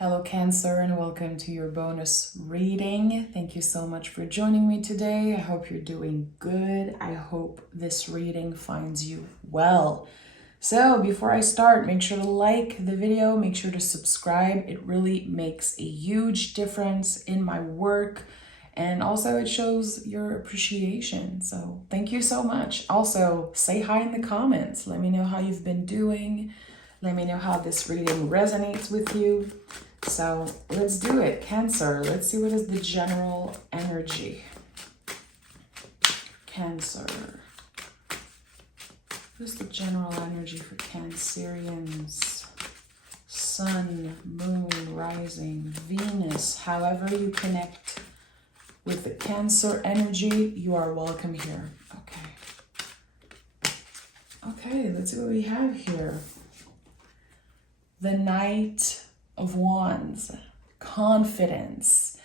Hello Cancer, and welcome to your bonus reading. Thank you so much for joining me today. I hope you're doing good. I hope this reading finds you well. So before I start, make sure to like the video, make sure to subscribe. It really makes a huge difference in my work, and also it shows your appreciation. So thank you so much. Also, say hi in the comments. Let me know how you've been doing. Let me know how this reading resonates with you. So let's do it. Cancer, let's see what is the general energy. Cancer. What is the general energy for Cancerians? Sun, moon, rising, Venus. However you connect with the Cancer energy, you are welcome here. Okay, let's see what we have here. The Knight of Wands, confidence.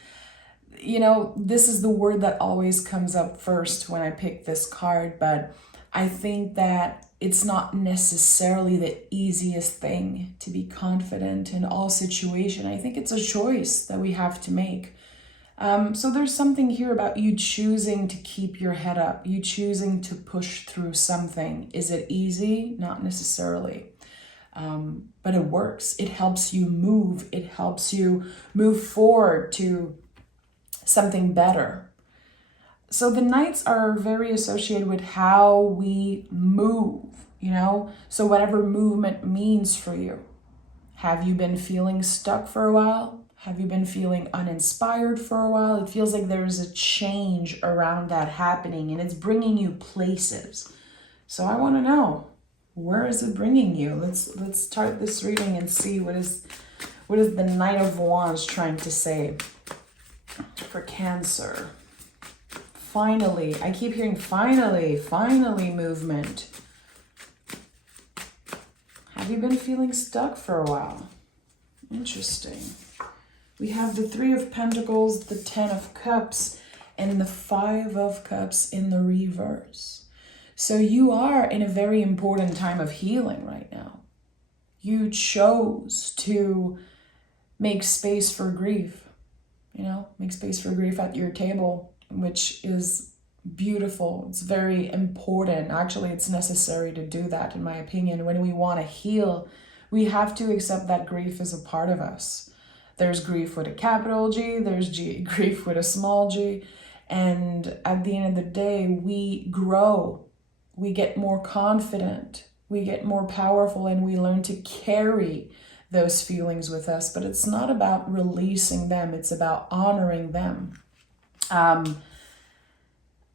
You know, this is the word that always comes up first when I pick this card, but I think that it's not necessarily the easiest thing to be confident in all situations. I think it's a choice that we have to make. So there's something here about you choosing to keep your head up, you choosing to push through something. Is it easy? Not necessarily. But it works. It helps you move. It helps you move forward to something better. So the Knights are very associated with how we move, you know? So whatever movement means for you. Have you been feeling stuck for a while? Have you been feeling uninspired for a while? It feels like there's a change around that happening, and it's bringing you places. So I want to know, where is it bringing you? Let's start this reading and see what is the Knight of Wands trying to say for Cancer. Finally, I keep hearing finally movement. Have you been feeling stuck for a while? Interesting. We have the Three of Pentacles, the Ten of Cups, and the Five of Cups in the reverse. So you are in a very important time of healing right now. You chose to make space for grief, make space for grief at your table, which is beautiful. It's very important. Actually, it's necessary to do that, in my opinion. When we want to heal, we have to accept that grief is a part of us. There's grief with a capital G, there's grief with a small g, and at the end of the day, we grow. We get more confident, we get more powerful, and we learn to carry those feelings with us. But it's not about releasing them, it's about honoring them. I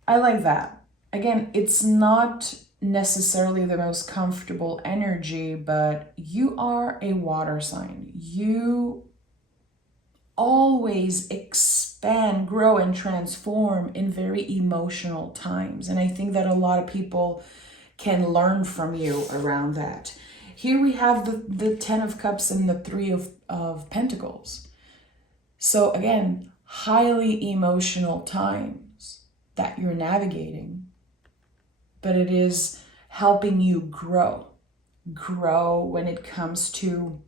like that. Again, it's not necessarily the most comfortable energy, but you are a water sign. You always expand, grow, and transform in very emotional times. And I think that a lot of people can learn from you around that. Here we have the Ten of Cups and the Three of Pentacles. So again, highly emotional times that you're navigating, but it is helping you grow when it comes to,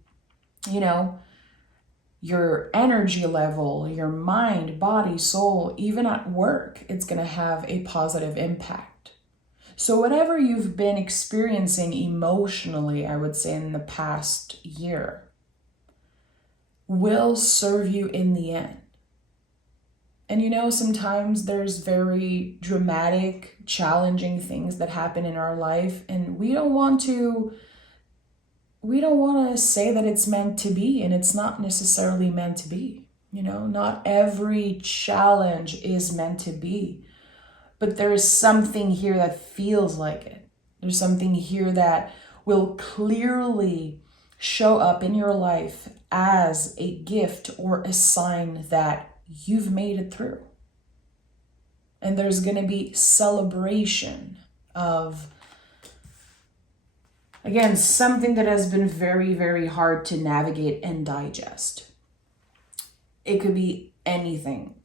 your energy level, your mind, body, soul. Even at work, it's going to have a positive impact. So whatever you've been experiencing emotionally, I would say in the past year, will serve you in the end. And sometimes there's very dramatic, challenging things that happen in our life, and we don't want to say that it's meant to be, and it's not necessarily meant to be. Not every challenge is meant to be, but there is something here that feels like it. There's something here that will clearly show up in your life as a gift or a sign that you've made it through. And there's going to be celebration of, again, something that has been very, very hard to navigate and digest. It could be anything.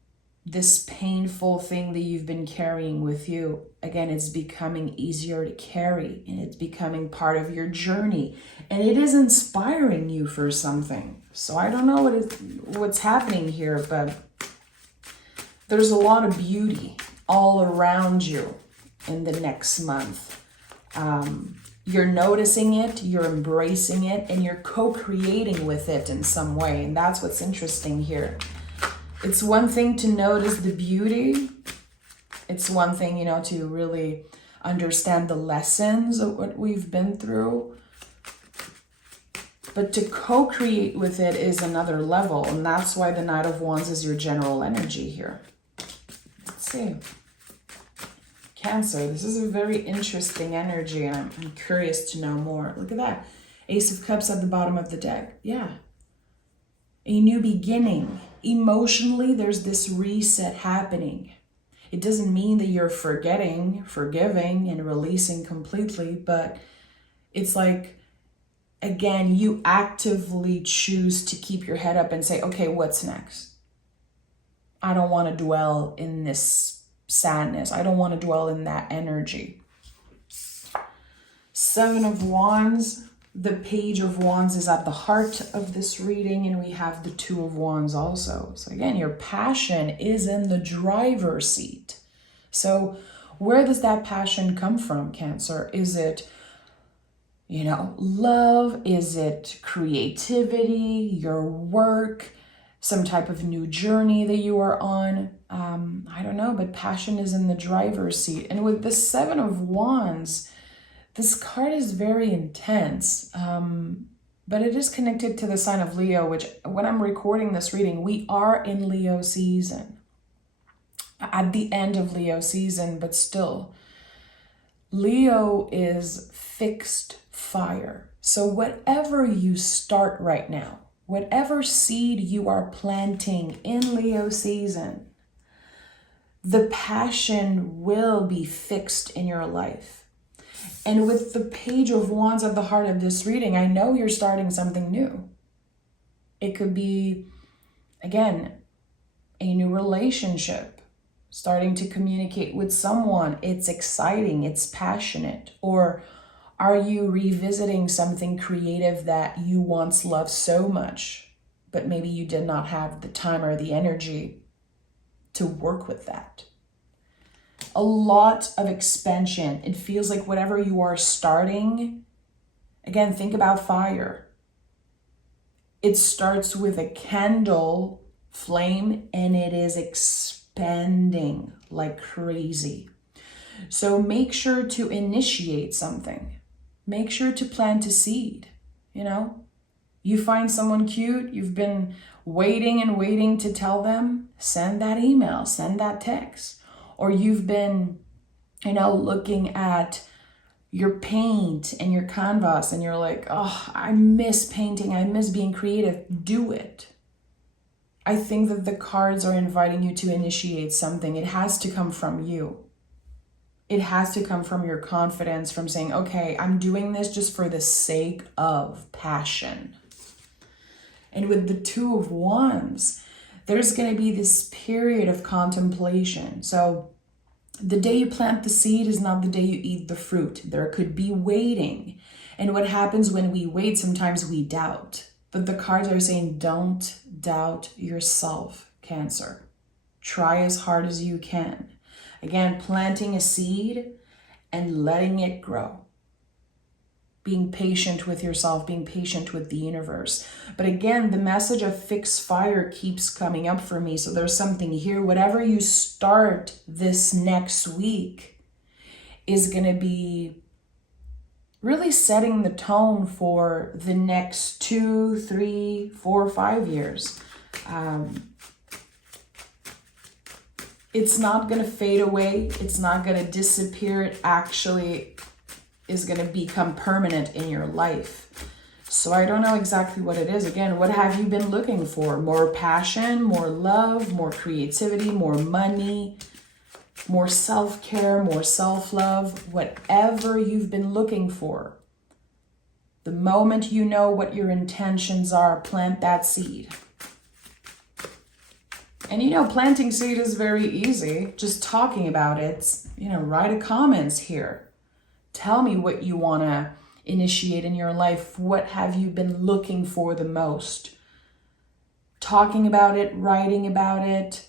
this painful thing that you've been carrying with you, again, it's becoming easier to carry, and it's becoming part of your journey, and it is inspiring you for something. So I don't know what's happening here, but there's a lot of beauty all around you in the next month. You're noticing it, you're embracing it, and you're co-creating with it in some way. And that's what's interesting here. It's one thing to notice the beauty. It's one thing, you know, to really understand the lessons of what we've been through. But to co-create with it is another level. And that's why the Knight of Wands is your general energy here. Let's see. Cancer, this is a very interesting energy, and I'm curious to know more. Look at that. Ace of Cups at the bottom of the deck. Yeah. A new beginning. Emotionally, there's this reset happening. It doesn't mean that you're forgetting, forgiving, and releasing completely, but it's like, again, you actively choose to keep your head up and say, okay, what's next? I don't want to dwell in this sadness. I don't want to dwell in that energy. Seven of Wands. The Page of Wands is at the heart of this reading, and we have the Two of Wands also. So again, your passion is in the driver's seat. So where does that passion come from, Cancer? Is it, you know, love? Is it creativity, your work, some type of new journey that you are on? I don't know, but passion is in the driver's seat. And with the Seven of Wands, this card is very intense, but it is connected to the sign of Leo, which when I'm recording this reading, we are in Leo season, at the end of Leo season, but still, Leo is fixed fire. So whatever you start right now, whatever seed you are planting in Leo season, the passion will be fixed in your life. And with the Page of Wands at the heart of this reading, I know you're starting something new. It could be, again, a new relationship, starting to communicate with someone. It's exciting, it's passionate. Or are you revisiting something creative that you once loved so much, but maybe you did not have the time or the energy to work with that? A lot of expansion. It feels like whatever you are starting, again, think about fire. It starts with a candle flame and it is expanding like crazy. So make sure to initiate something. Make sure to plant a seed, you know? You find someone cute, you've been waiting and waiting to tell them, send that email, send that text. Or you've been, you know, looking at your paint and your canvas and you're like, oh, I miss painting, I miss being creative. Do it. I think that the cards are inviting you to initiate something. It has to come from you. It has to come from your confidence, from saying, okay, I'm doing this just for the sake of passion. And with the Two of Wands, there's going to be this period of contemplation. So the day you plant the seed is not the day you eat the fruit. There could be waiting. And what happens when we wait, sometimes we doubt. But the cards are saying, don't doubt yourself, Cancer. Try as hard as you can. Again, planting a seed and letting it grow. Being patient with yourself, being patient with the universe. But again, the message of fixed fire keeps coming up for me. So there's something here. Whatever you start this next week is going to be really setting the tone for the next 2, 3, 4, 5 years. It's not going to fade away. It's not going to disappear. It actually is going to become permanent in your life. So I don't know exactly what it is. Again, what have you been looking for? More passion, more love, more creativity, more money, more self-care, more self-love, whatever you've been looking for. The moment you know what your intentions are, plant that seed. And planting seed is very easy. Just talking about it. Write a comments here. Tell me what you want to initiate in your life. What have you been looking for the most? Talking about it, writing about it.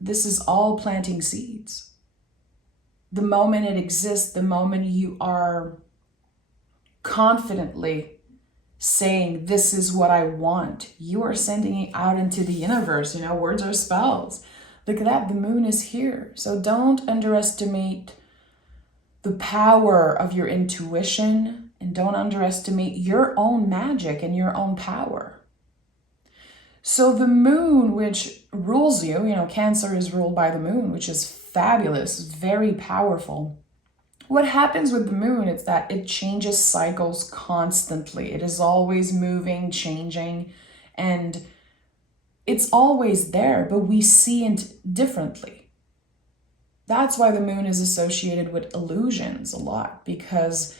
This is all planting seeds. The moment it exists, the moment you are confidently saying, this is what I want, you are sending it out into the universe. Words are spells. Look at that, the moon is here. So don't underestimate the power of your intuition, and don't underestimate your own magic and your own power. So the moon, which rules you, Cancer is ruled by the moon, which is fabulous, very powerful. What happens with the moon is that it changes cycles constantly. It is always moving, changing, and it's always there, but we see it differently. That's why the moon is associated with illusions a lot, because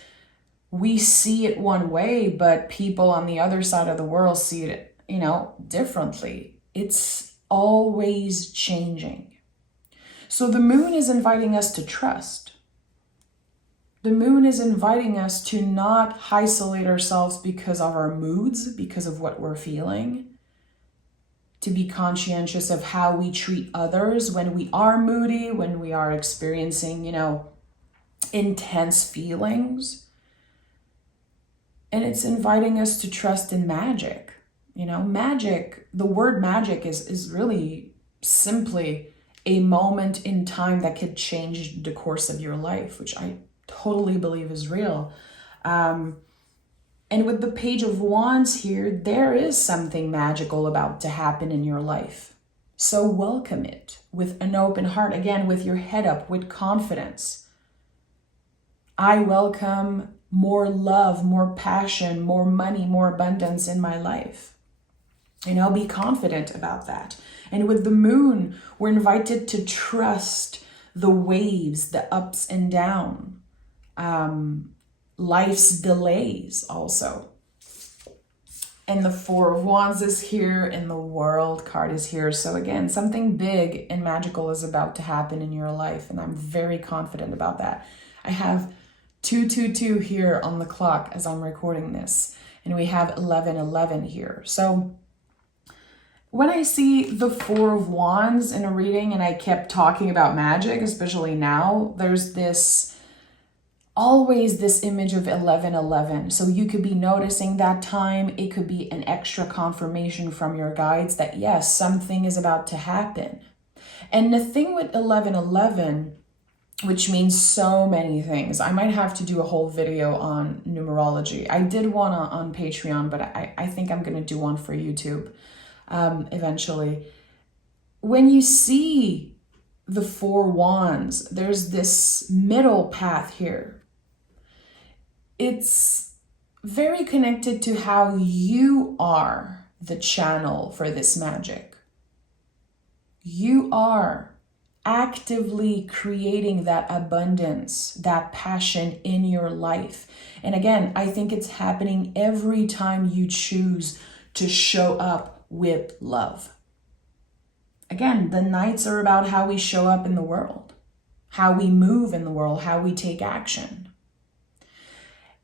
we see it one way, but people on the other side of the world see it, differently. It's always changing. So the moon is inviting us to trust. The moon is inviting us to not isolate ourselves because of our moods, because of what we're feeling, to be conscientious of how we treat others when we are moody, when we are experiencing, intense feelings. And it's inviting us to trust in magic. Magic, the word magic is really simply a moment in time that could change the course of your life, which I totally believe is real. And with the Page of Wands here, there is something magical about to happen in your life. So welcome it with an open heart, again, with your head up, with confidence. I welcome more love, more passion, more money, more abundance in my life. Be confident about that. And with the moon, we're invited to trust the waves, the ups and downs. Life's delays also. And the Four of Wands is here, and the World card is here. So again, something big and magical is about to happen in your life, and I'm very confident about that. I have 222 here on the clock as I'm recording this, and we have 1111 here. So when I see the Four of Wands in a reading, and I kept talking about magic, especially now, there's always this image of 1111. So you could be noticing that time. It could be an extra confirmation from your guides that yes, something is about to happen. And the thing with 1111, which means so many things, I might have to do a whole video on numerology. I did one on Patreon, but I think I'm going to do one for YouTube eventually. When you see the Four Wands, there's this middle path here. It's very connected to how you are the channel for this magic. You are actively creating that abundance, that passion in your life. And again, I think it's happening every time you choose to show up with love. Again, the nights are about how we show up in the world, how we move in the world, how we take action.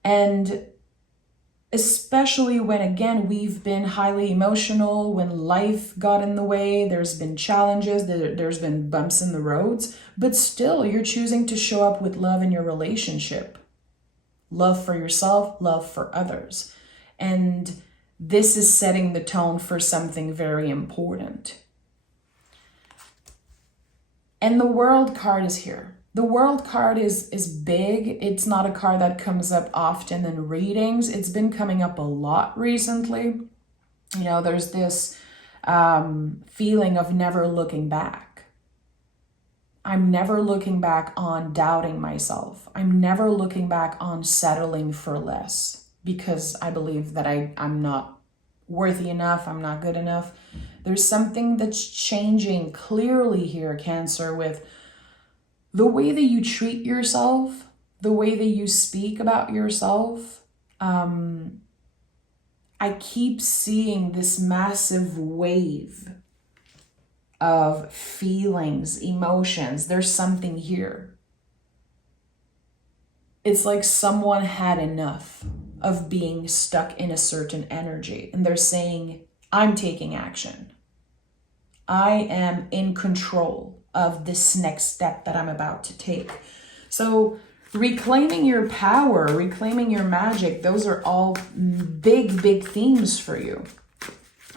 And especially when, again, we've been highly emotional, when life got in the way, there's been challenges, there's been bumps in the roads, but still you're choosing to show up with love in your relationship. Love for yourself, love for others. And this is setting the tone for something very important. And the World card is here. The World card is big. It's not a card that comes up often in readings. It's been coming up a lot recently. There's this feeling of never looking back. I'm never looking back on doubting myself. I'm never looking back on settling for less because I believe that I'm not worthy enough. I'm not good enough. There's something that's changing clearly here, Cancer, with the way that you treat yourself, the way that you speak about yourself. I keep seeing this massive wave of feelings, emotions. There's something here. It's like someone had enough of being stuck in a certain energy, and they're saying, I'm taking action. I am in control of this next step that I'm about to take. So reclaiming your power, reclaiming your magic, those are all big, big themes for you.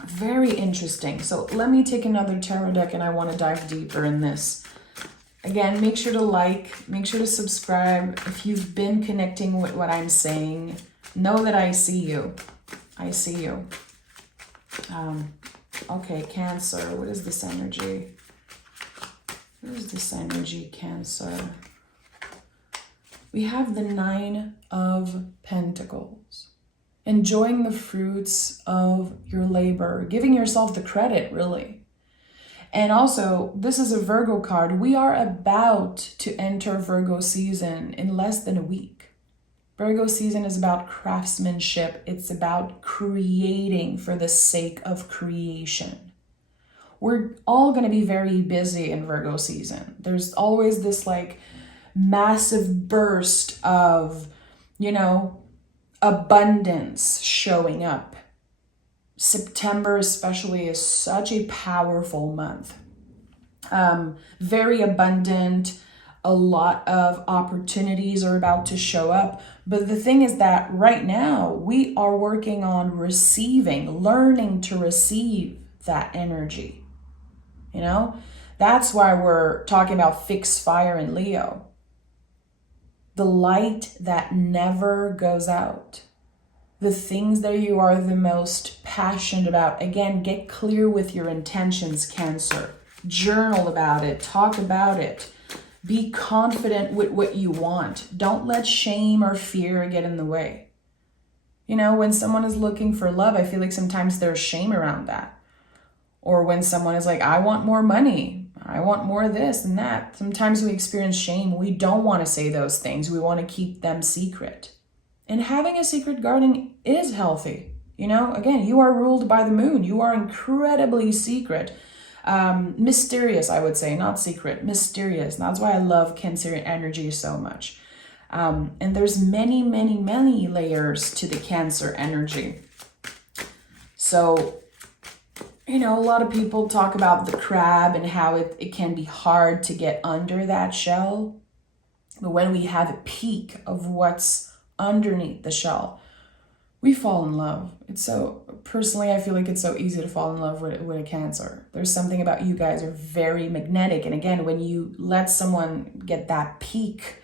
Very interesting. So let me take another tarot deck and I want to dive deeper in this. Again, make sure to like, make sure to subscribe. If you've been connecting with what I'm saying, know that I see you. I see you. Okay, Cancer. What is this energy? What is this energy, Cancer? We have the Nine of Pentacles. Enjoying the fruits of your labor, giving yourself the credit, really. And also, this is a Virgo card. We are about to enter Virgo season in less than a week. Virgo season is about craftsmanship. It's about creating for the sake of creation. We're all going to be very busy in Virgo season. There's always this like massive burst of, abundance showing up. September especially is such a powerful month. Very abundant. A lot of opportunities are about to show up. But the thing is that right now we are working on receiving, learning to receive that energy. That's why we're talking about fixed fire in Leo. The light that never goes out. The things that you are the most passionate about. Again, get clear with your intentions, Cancer. Journal about it. Talk about it. Be confident with what you want. Don't let shame or fear get in the way. When someone is looking for love, I feel like sometimes there's shame around that. Or when someone is like, I want more money. I want more of this and that. Sometimes we experience shame. We don't want to say those things. We want to keep them secret. And having a secret garden is healthy. Again, you are ruled by the moon. You are incredibly secret. Mysterious, I would say, not secret, mysterious. That's why I love Cancer energy so much. And there's many, many, many layers to the Cancer energy. So, a lot of people talk about the crab and how it can be hard to get under that shell. But when we have a peek of what's underneath the shell, we fall in love. Personally, I feel like it's so easy to fall in love with a Cancer. There's something about you guys are very magnetic. And again, when you let someone get that peek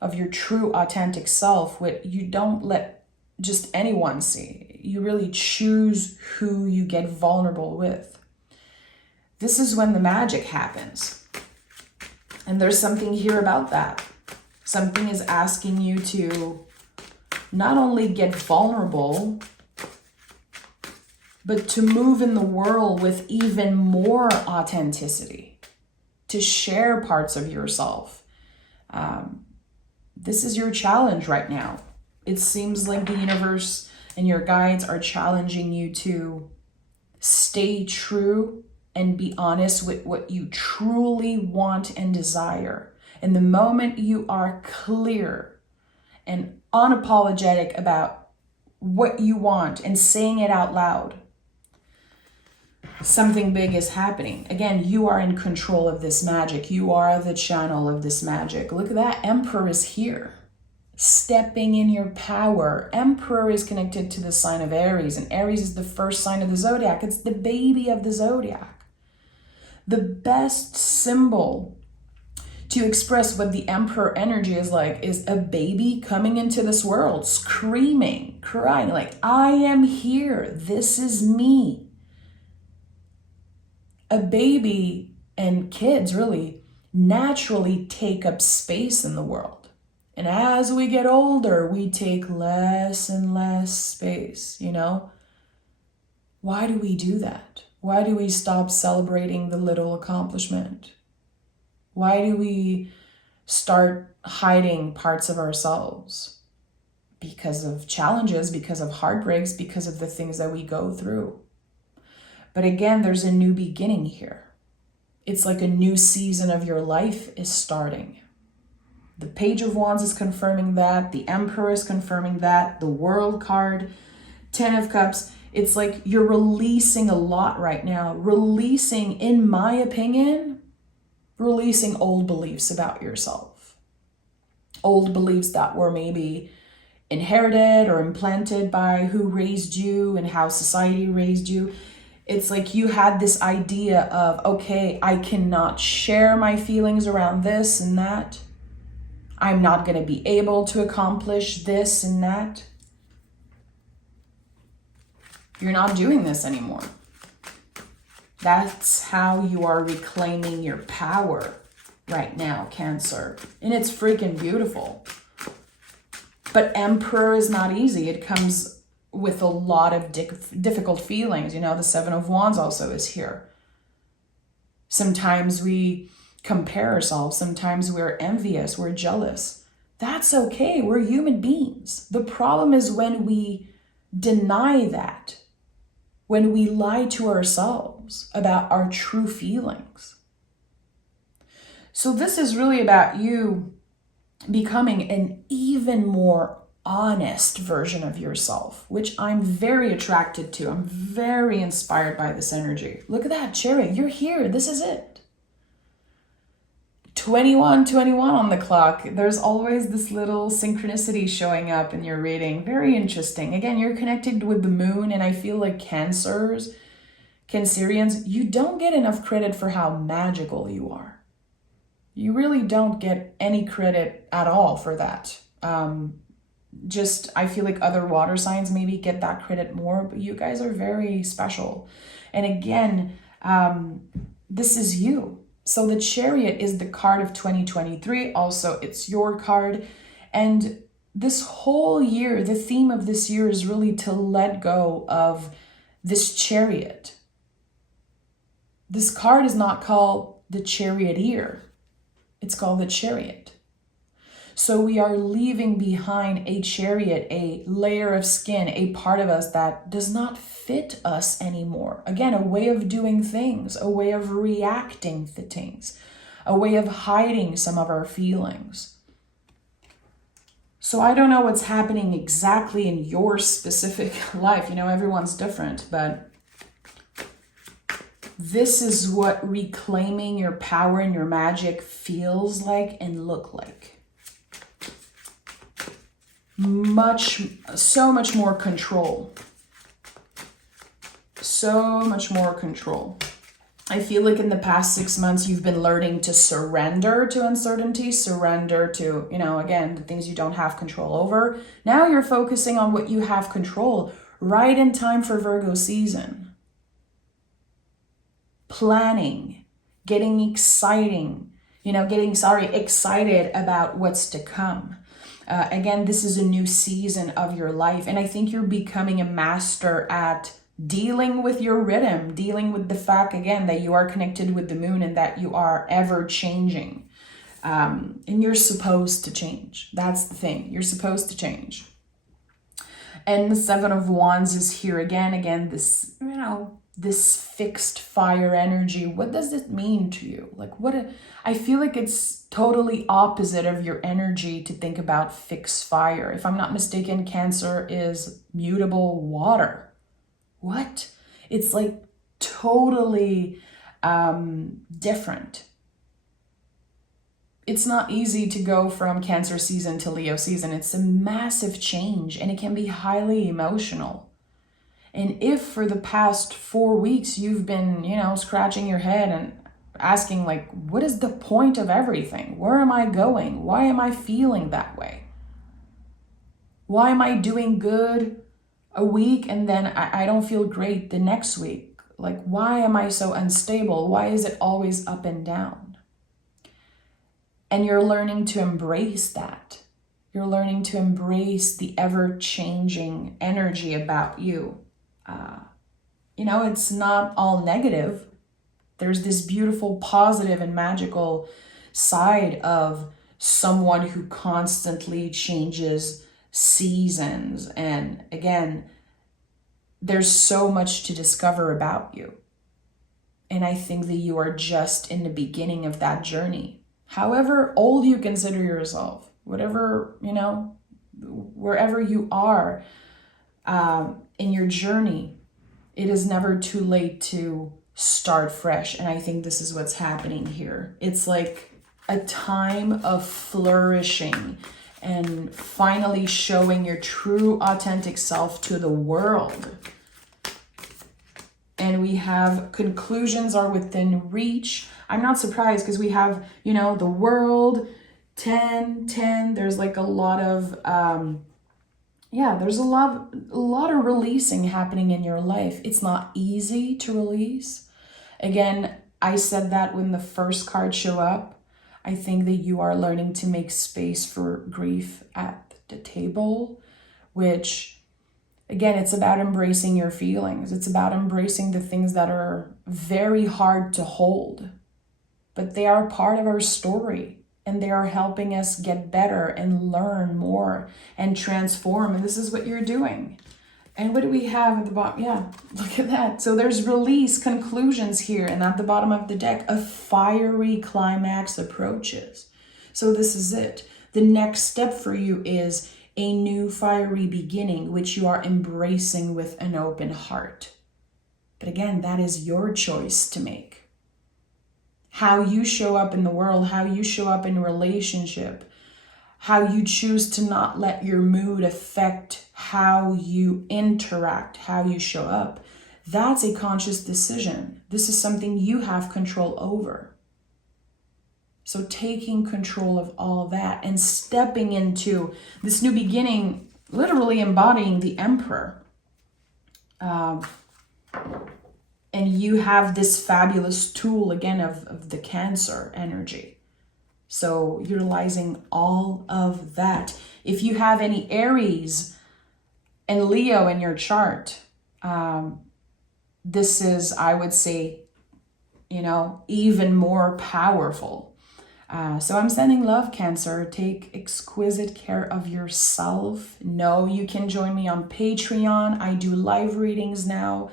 of your true authentic self, you don't let just anyone see. You really choose who you get vulnerable with. This is when the magic happens. And there's something here about that. Something is asking you to not only get vulnerable, but to move in the world with even more authenticity, to share parts of yourself. This is your challenge right now. It seems like the universe and your guides are challenging you to stay true and be honest with what you truly want and desire. And the moment you are clear and unapologetic about what you want and saying it out loud, something big is happening. Again, you are in control of this magic. You are the channel of this magic. Look at that. Emperor is here. Stepping in your power. Emperor is connected to the sign of Aries, and Aries is the first sign of the zodiac. It's the baby of the zodiac. The best symbol to express what the Emperor energy is like is a baby coming into this world, screaming, crying, like, I am here. This is me. A baby and kids really naturally take up space in the world. And as we get older, we take less and less space, Why do we do that? Why do we stop celebrating the little accomplishment? Why do we start hiding parts of ourselves? Because of challenges, because of heartbreaks, because of the things that we go through. But again, there's a new beginning here. It's like a new season of your life is starting. The Page of Wands is confirming that. The Emperor is confirming that. The World card, Ten of Cups. It's like you're releasing a lot right now. Releasing, in my opinion, releasing old beliefs about yourself. Old beliefs that were maybe inherited or implanted by who raised you and how society raised you. It's like you had this idea of, okay, I cannot share my feelings around this and that. I'm not going to be able to accomplish this and that. You're not doing this anymore. That's how you are reclaiming your power right now, Cancer. And it's freaking beautiful. But Emperor is not easy. It comes with a lot of difficult feelings. You know, the Seven of Wands also is here. Sometimes we compare ourselves. Sometimes we're envious. We're jealous. That's okay. We're human beings. The problem is when we deny that, when we lie to ourselves about our true feelings. So this is really about you becoming an even more honest version of yourself, which I'm very attracted to. I'm very inspired by this energy. Look at that, Chariot. You're here. This is it. 21:21 on the clock. There's always this little synchronicity showing up in your reading. Very interesting. Again, you're connected with the moon, and I feel like Cancerians, you don't get enough credit for how magical you are. You really don't get any credit at all for that. I feel like other water signs maybe get that credit more, but you guys are very special. And again, this is you. So the Chariot is the card of 2023. Also, it's your card. And this whole year, the theme of this year is really to let go of this Chariot. This card is not called the Charioteer. It's called the Chariot. So we are leaving behind a chariot, a layer of skin, a part of us that does not fit us anymore. Again, a way of doing things, a way of reacting to things, a way of hiding some of our feelings. So I don't know what's happening exactly in your specific life. You know, everyone's different, but this is what reclaiming your power and your magic feels like and look like. So much more control. So much more control. I feel like in the past 6 months, you've been learning to surrender to uncertainty, surrender to, again, the things you don't have control over. Now you're focusing on what you have control, right in time for Virgo season. Planning, getting excited about what's to come. Again, this is a new season of your life. And I think you're becoming a master at dealing with your rhythm, dealing with the fact, again, that you are connected with the moon and that you are ever changing. And you're supposed to change. That's the thing. You're supposed to change. And the Seven of Wands is here again. Again, this, this fixed fire energy. What does it mean to you? I feel like it's totally opposite of your energy to think about fixed fire. If I'm not mistaken, Cancer is mutable water. What? It's like totally different. It's not easy to go from Cancer season to Leo season. It's a massive change and it can be highly emotional. And if for the past 4 weeks you've been, scratching your head and asking what is the point of everything? Where am I going? Why am I feeling that way? Why am I doing good a week and then I don't feel great the next week? Why am I so unstable? Why is it always up and down? And you're learning to embrace that. You're learning to embrace the ever-changing energy about you. It's not all negative. There's this beautiful, positive, and magical side of someone who constantly changes seasons. And again, there's so much to discover about you. And I think that you are just in the beginning of that journey. However old you consider yourself, whatever, wherever you are in your journey, it is never too late to start fresh. And I think this is what's happening here. It's like a time of flourishing and finally showing your true authentic self to the world. And we have conclusions are within reach. I'm not surprised because we have, the world, 10. There's like a lot of, there's a lot of releasing happening in your life. It's not easy to release. Again, I said that when the first card showed up. I think that you are learning to make space for grief at the table, which, again, it's about embracing your feelings. It's about embracing the things that are very hard to hold, but they are part of our story and they are helping us get better and learn more and transform. And this is what you're doing. And what do we have at the bottom? Yeah, look at that. So there's release, conclusions here. And at the bottom of the deck, a fiery climax approaches. So this is it. The next step for you is a new fiery beginning, which you are embracing with an open heart. But again, that is your choice to make. How you show up in the world, how you show up in a relationship, how you choose to not let your mood affect how you interact, how you show up. That's a conscious decision. This is something you have control over. So taking control of all that and stepping into this new beginning, literally embodying the Emperor. And you have this fabulous tool, again, of the Cancer energy. So utilizing all of that. If you have any Aries and Leo in your chart, this is, I would say, even more powerful. So I'm sending love, Cancer. Take exquisite care of yourself. Know you can join me on Patreon. I do live readings now.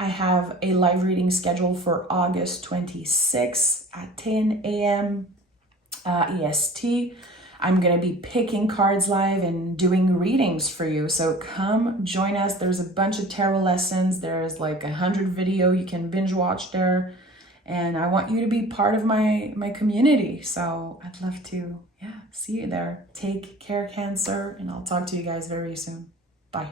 I have a live reading scheduled for August 26th at 10 a.m. EST. I'm going to be picking cards live and doing readings for you. So come join us. There's a bunch of tarot lessons. There's like 100 video you can binge watch there. And I want you to be part of my community. So I'd love to, see you there. Take care, Cancer, and I'll talk to you guys very soon. Bye.